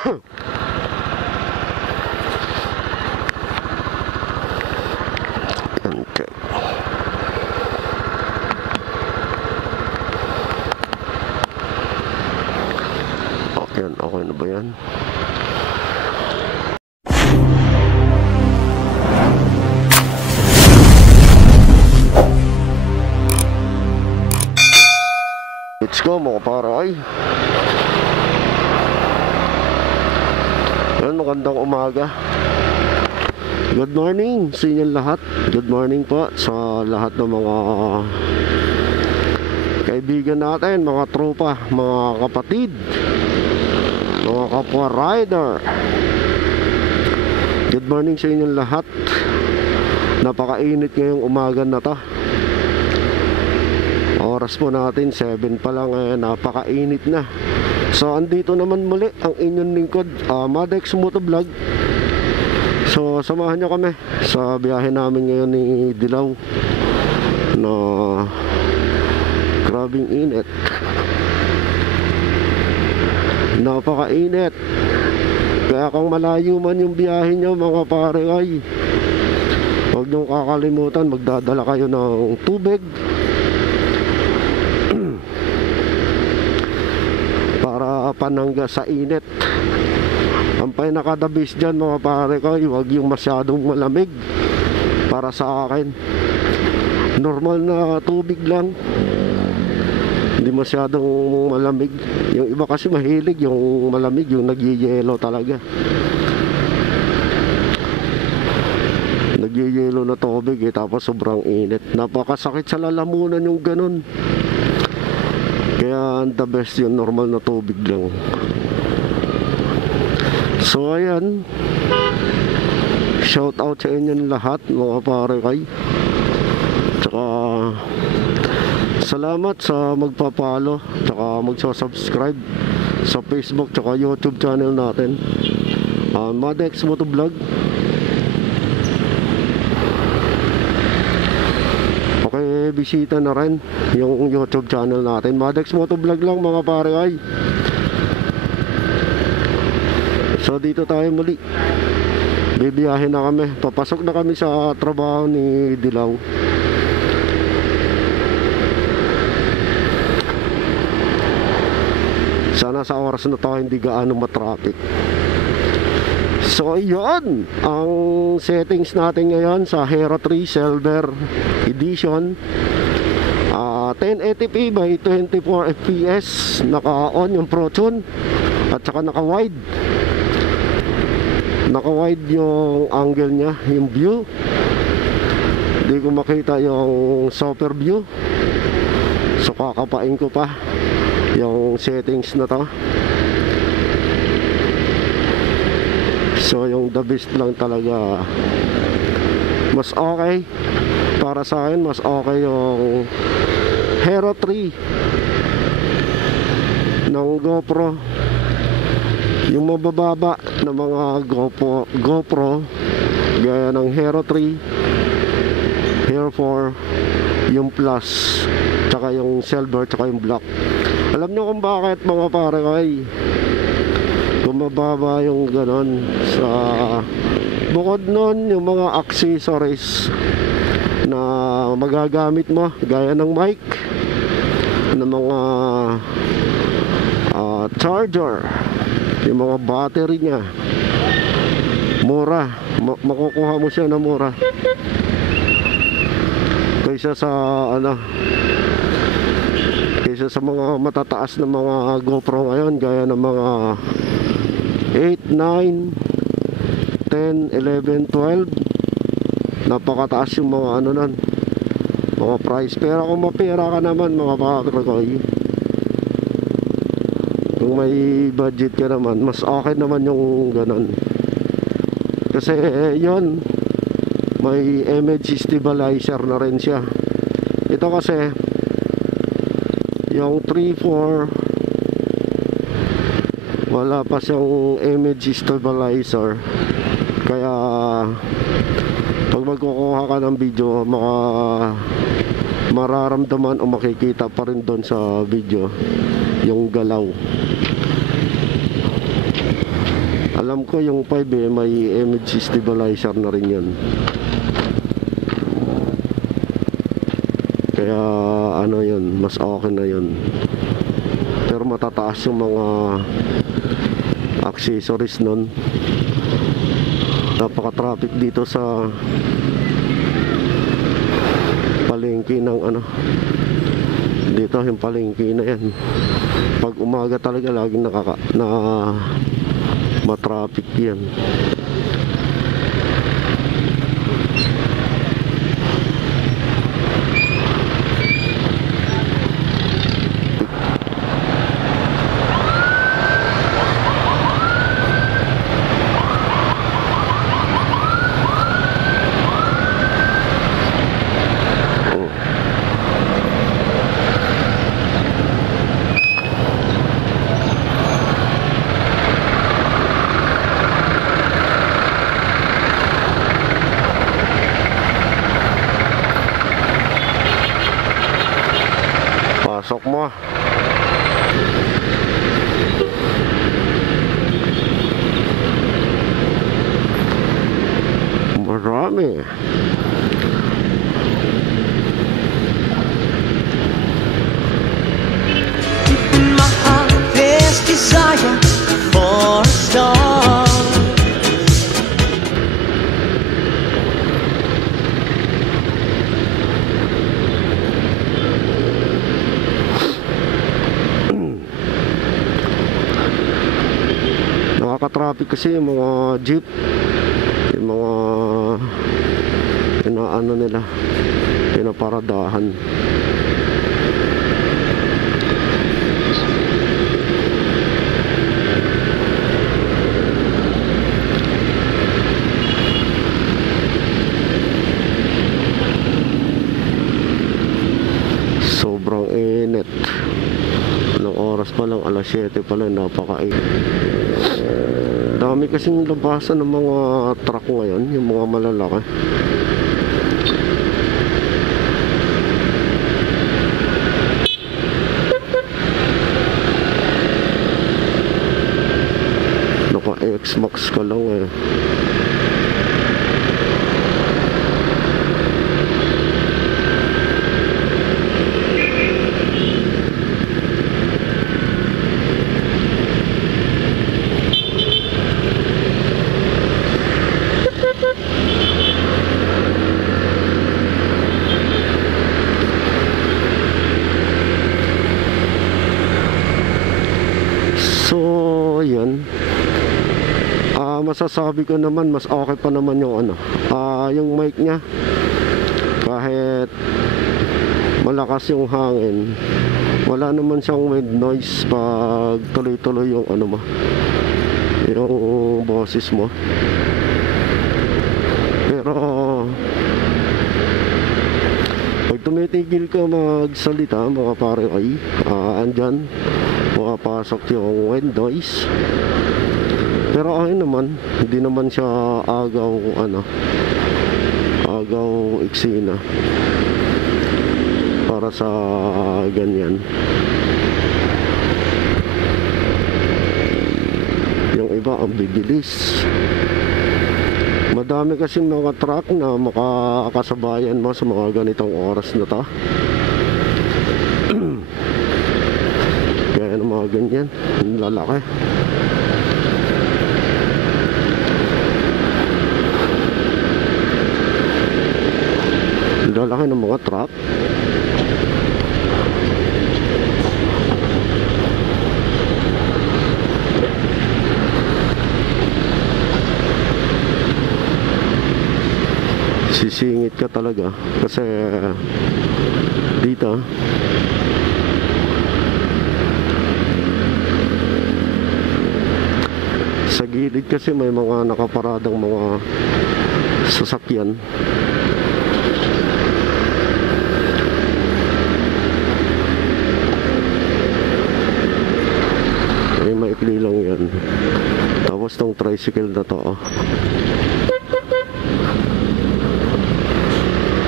Okay. Okay na ba yan? Let's go mga paray. Yan, magandang umaga. Good morning sa inyo lahat. Good morning po sa lahat ng mga kaibigan natin, mga tropa, mga kapatid, mga kapwa rider. Good morning sa inyo lahat. Napakainit ngayong umaga na to. Oras po natin 7 pa lang, napakainit na. So andito naman muli ang inyong lingkod, Madex Motovlog. So samahan nyo kami sa biyahe namin ngayon ni Dilaw na grabing init. Napakainit. Kaya kung malayo man yung biyahe nyo mga pare, ay huwag nyo kakalimutan, magdadala kayo ng tubig para panangga sa init. Ang pinakadabis dyan mga pare ko, huwag yung masyadong malamig. Para sa akin, normal na tubig lang, hindi masyadong malamig. Yung iba kasi mahilig yung malamig, yung nagyayelo talaga. Nagyayelo na tubig tapos sobrang init. Napakasakit sa lalamunan yung ganun. Kaya the best yung normal na tubig lang. So ayan, shout out sa inyo lahat mga pare kay. Tsaka salamat sa magpapalo, tsaka magsasubscribe sa Facebook tsaka YouTube channel natin, Madex Motovlog. Okay, bisita na rin yung YouTube channel natin, Madex Motovlog lang mga pare ay. So dito tayo muli, bibiyahin na kami, papasok na kami sa trabaho ni Dilaw. Sana sa oras na to hindi gaano matraffic. So yun, ang settings natin ngayon sa Hero 3 Silver Edition, 1080p by 24 fps, naka-on yung ProTune at saka naka-wide. Naka-wide yung angle nya, yung view. Hindi ko makita yung super view, so kakapain ko pa yung settings na to. So yung the best lang talaga. Mas okay para sa akin, mas okay yung Hero 3 ng GoPro. Yung mabababa na mga GoPro gaya ng Hero 3, Hero 4, yung Plus, tsaka yung Silver, tsaka yung Black. Alam nyo kung bakit mga pare ay bumababa yung ganon? Sa bukod nun, yung mga accessories na magagamit mo gaya ng mic, ng mga charger, yung mga battery nya, mura. Makukuha mo siya na mura kaysa sa kaysa sa mga matataas na mga GoPro ngayon gaya ng mga 8, 9, 10, 11, 12. Napakataas yung mga nun, mga price. Pero kung mapera ka naman mga pakakoy, kung may budget ka naman, mas okay naman yung ganon. Kasi yun, may image stabilizer na rin siya. Ito kasi yung 3.4 wala pa siyang image stabilizer. Kaya pag magkukuha ka ng video, mararamdaman o makikita pa rin doon sa video yung galaw. Alam ko yung 5 may image stabilizer na rin yan. Kaya ano yun, mas okay na yun. Pero matataas yung mga accessories nun. Napaka-traffic dito sa palengke ng ano. Dito yung palengke na yan. Pag umaga talaga laging matraffic yan. Pasok mo. Marami. Deep in my heart there's desire for a star. Nakaka-traffic kasi yung mga jeep, yung mga inaano nila, pinaparadahan. Sobrang init. Anong oras pa lang, alas 7 pa lang, napaka-init. Dami kasing labasan ng mga truck ngayon, yung mga malalaki. Naka-X-Max ka lang eh. So, yan. Masasabi ko naman, mas okay pa naman yung ano, yung mic niya. Kahit malakas yung hangin, wala naman siyang wind noise pag tuloy-tuloy yung ano mo, yung boses mo. Pero pag tumitigil ka magsalita, mga pare ay andyan makapasok yung wind noise. Pero ayun naman, hindi naman siya agaw ano, agaw eksena para sa ganyan. Yung iba ang bibilis. Madami kasing mga truck na makakasabayan mo sa mga ganitong oras na to. Kaya ng mga ganyan, lalaki. Lalaki ng mga truck. Sisingit ka talaga kasi dito sa gilid kasi may mga nakaparadang mga sasakyan. Ay, maikli lang yan. Tapos tong tricycle na to,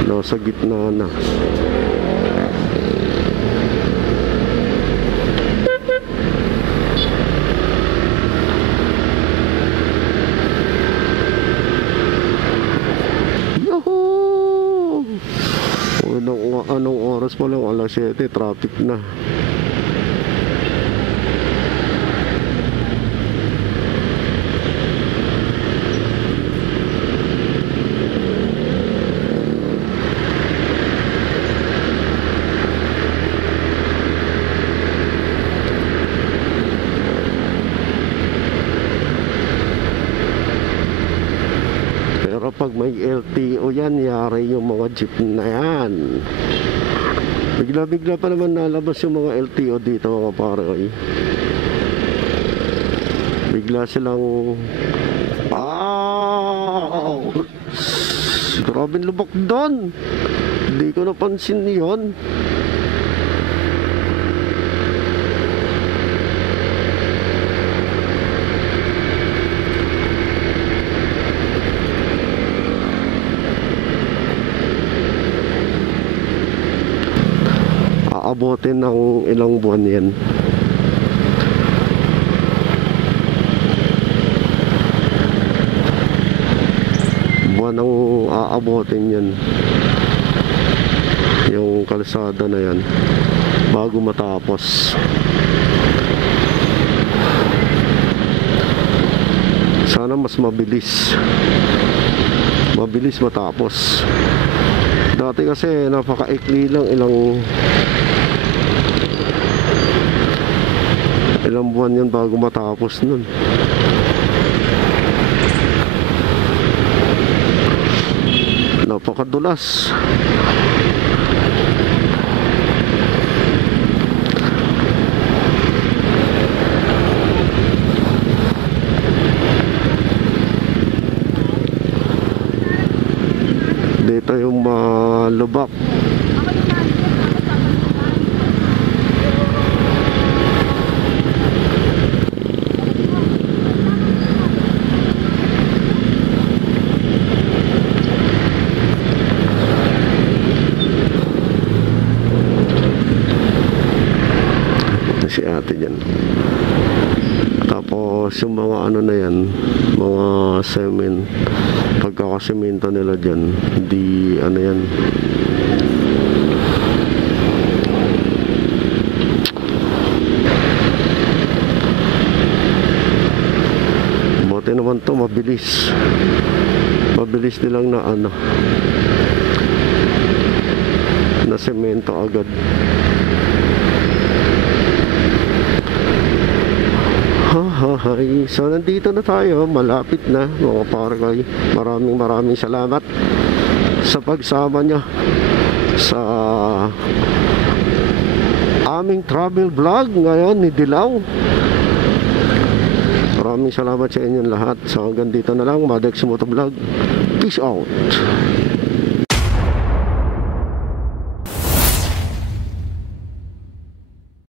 nasa gitna na. Pagkatapos pa lang alas 7, traffic na. Pero pag may LTO yan, yari yung mga jeep na yan. Bigla-bigla pa naman nalabas yung mga LTO dito mga pare. Bigla silang grabe lubak doon. Hindi ko napansin yun. Aabotin ng ilang buwan yan. Buwan ang aabotin yan, yung kalsada na yan, bago matapos. Sana mas mabilis matapos. Dati kasi napakaikli lang, ilang buwan yan bago matapos nun. Napakadulas. Dito yung malubak. Si ate dyan. Tapos yung mga ano na yan, mga semen, pagkakasemento nila dyan, di ano yan, buti naman to, mabilis nilang na ano, na semento agad. So nandito na tayo, malapit na mga parkoy. Maraming salamat sa pagsama nyo sa aming travel vlog ngayon ni Dilaw. Maraming salamat sa inyong lahat. So hanggang dito na lang, Madex Motovlog. Peace out.